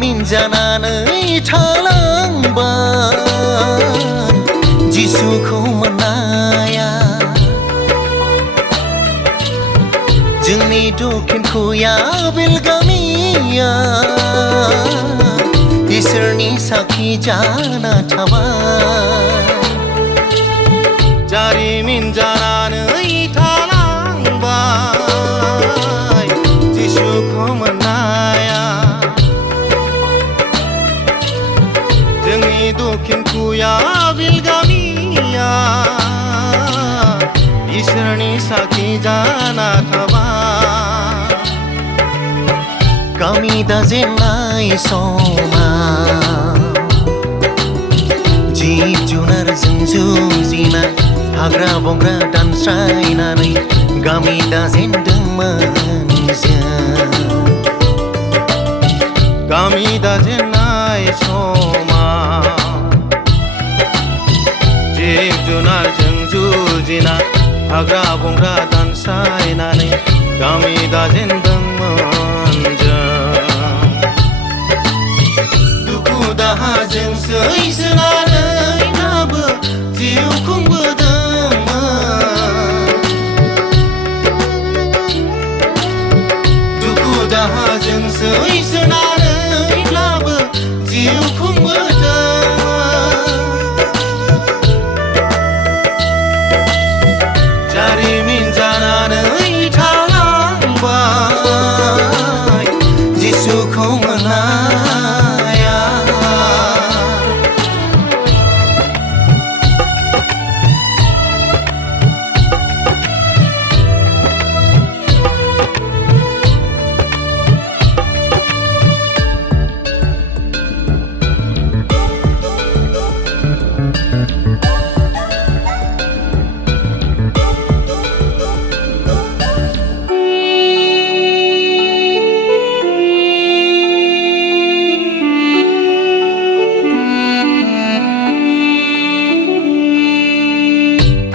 जारिमिन जानानै थालांबाय जिसुखौ मोननाया जोंनि दक्षिण खुया बेलगामिया इसोरनि साखि जाना थाबाय जारिमिन जानानै थालांबाय जिसुखौ मोननाया जोंनि दक्षिण खुया बेलगामिया इसोरनि साखि जाना थाबाय गामि दाजेननाय समाव जिब जुनारजों जुजिना हाग्रा बंग्रा दानस्रायनानै गामि दाजेनदोंमोन जों गामि दाजेननाय समाव जिब जुनारजों जुजिना हाग्रा बंग्रा दानस्रायनानै गामि दाजेनदोंमोन जों दुखु दाहाजों सैसोनानैब्लाबो जिउ खुंबोदोंमोन दुखु दाहाजों सैसोनानैब्लाबो जिउ खुंबोदोंमोन जारिमिन जानानै थालांबाय जिसुखौ मोननाया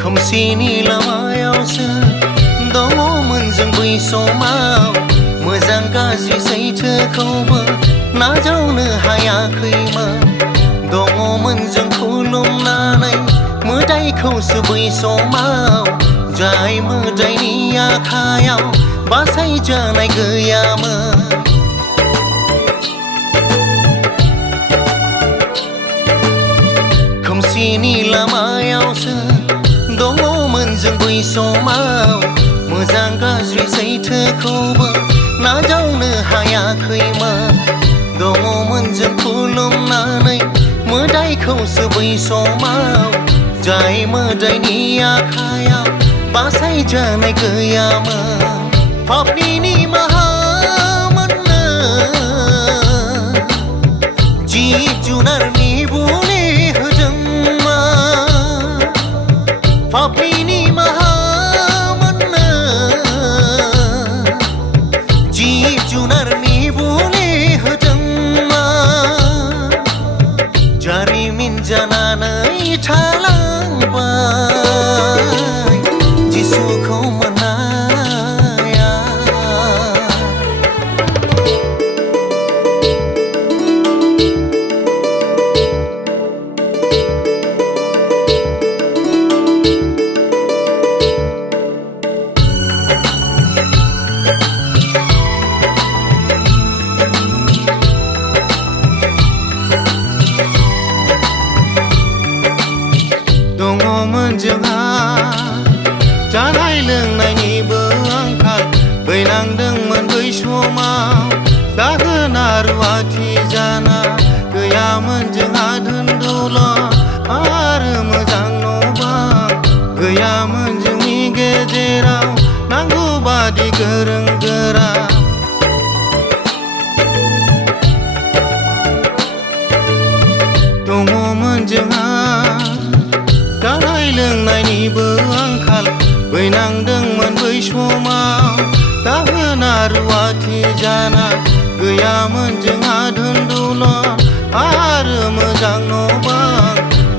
खोमसिनि लामायावसो दङमोन जों बै समाव मोजां गाज्रि सैथोखौबो नाजावनो हायाखैमोन दङमोन जों खुलुमनानै मोदायखौसो बै समाव जाय मोदायनि आखायाव बासायजानाय गैयामोन खोमसिनि लामायावसो दङमोन जों बै समाव मोजां गाज्रि सैथोखौबो नाजावनो हायाखैमोन दङमोन जों खुलुमनानै मोदायखौसो बै समाव जाय मोदायनि आखायाव बासायजानाय गैयामोन पापनि निमाहा मोननो जिब जुनारनि बुलि होदोंमोन पापनि निमाहा मोननो जिब जुनारनि बुलि होदोंमोन जारिमिन जानानै थालांबाय जिसुखौ मोननाया दङमोन जोंहा जानाय लोंनायनिबो आंखाल बैनांदोंमोन बै समाव दाहोना रुवाथि जाना गैयामोन जोंहा धोन दौलत आरो मोजां न' बां गैयामोन जोंनि गेजेराव नांगौ बादि गोरों गोरा दङमोन जोंहा जानाय लोंनायनिबो आंखाल बैनांदोंमोन बै समाव दाहोना रुवाथि जाना गैयामोन जोंहा धोन दौलत आरो मोजां न' बां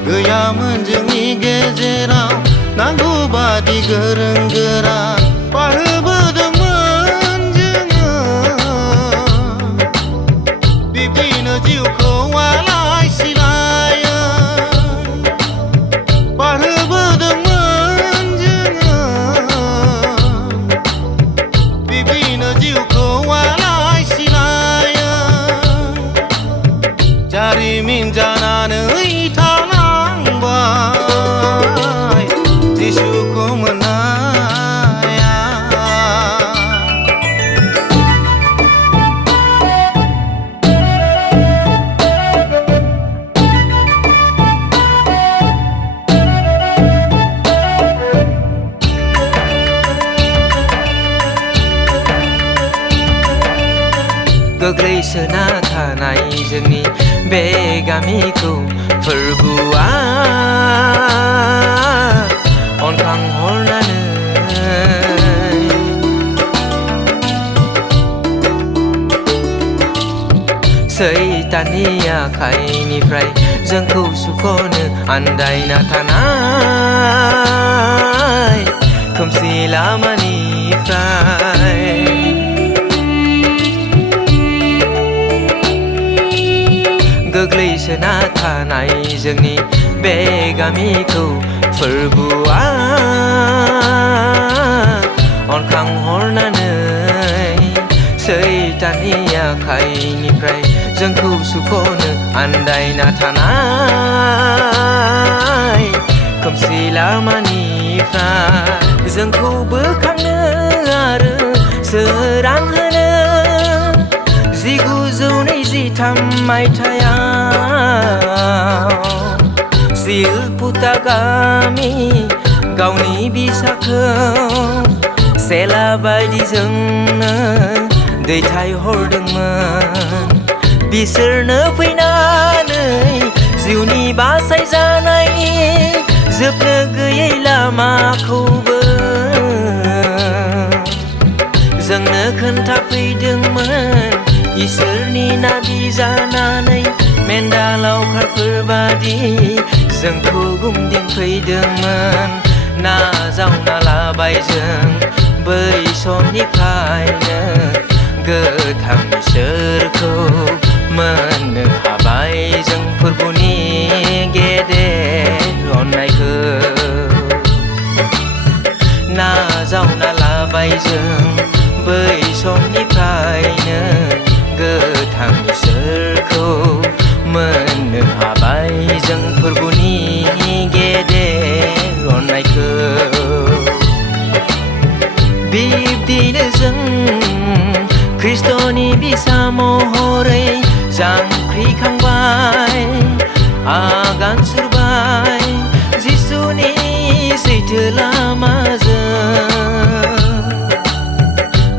गैयामोन जोंनि गेजेराव नांगौ बादि गोरों गोरा बारहोबोदोंमोन जोङो बिब्दिनो गोग्लैसोना थानाय जोंनि बे गामिखौ फोरबुआ अनखांहरनानै सैताननि आखाइनिफ्राय जोंखौ सुख'नो आन्दायना थानाय खोमसि लामानिफ्राय गोग्लैसोना थानाय जोंनि बे गामिखौ फोरबुआ अनखांहरनानै सैताननि आखाइनिफ्राय जोंखौ सुख'नो आन्दायना थानाय खोमसि लामानिफ्राय जोंखौ बोखांनो आरो सोरां होनो 1923 मायथाइयाव शिलपुता गामि गावनि बिसाखौ सेला बायदिजोंनो दैथायहरदोंमोन बिसोरनो फैनानै जिउनि बासायजानायनि जोबनो गैयै लामाखौबो जोंनो खोन्थाफैदोंमोन इसोरनि नाबि जानानै मेन्दा लावखारफोर बादि जोंखौ गुमदिंफैदोंमोन नाजावना लाबाय जों बै समनिफ्रायनो गोथां इसोरखौ मोननो हाबाय जों फोरबुनि गेदेर अननायखौ नाजावना लाबाय जों बै समनिफ्रायनो गोथां इसोरखौ मोननो हाबाय जों फोरबुनि गेदेर अननायखौ बिब्दिनो जों ख्रिस्ट'नि बिसा महरै जांख्रिखांबाय आगान सुरबाय जिसुनि सैथो लामाजों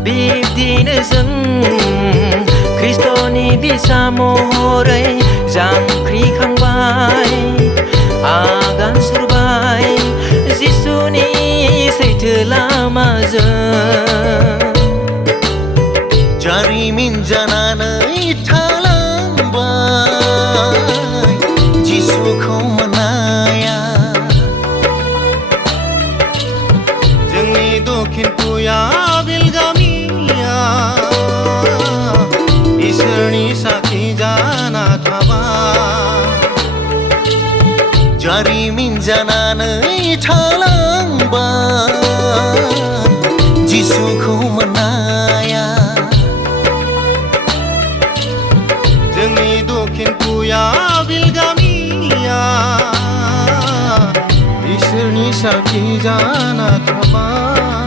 बिब्दिनो जों ख्रिस्ट'नि बिसा महरै जांख्रिखांबाय आगान सुरबाय जिसुनि सैथो लामाजों जारिमिन जानानै थालांबाय जिसुखौ मोननाया जोंनि दक्षिण पुयाबिल गामिया इसोरनि साखि जाना थाबाय जारिमिन जानानै थालांबाय जिसुखौ मोननाया जोंनि दक्षिण पुयाबिल गामिया इसोरनि साखि जाना थाबाय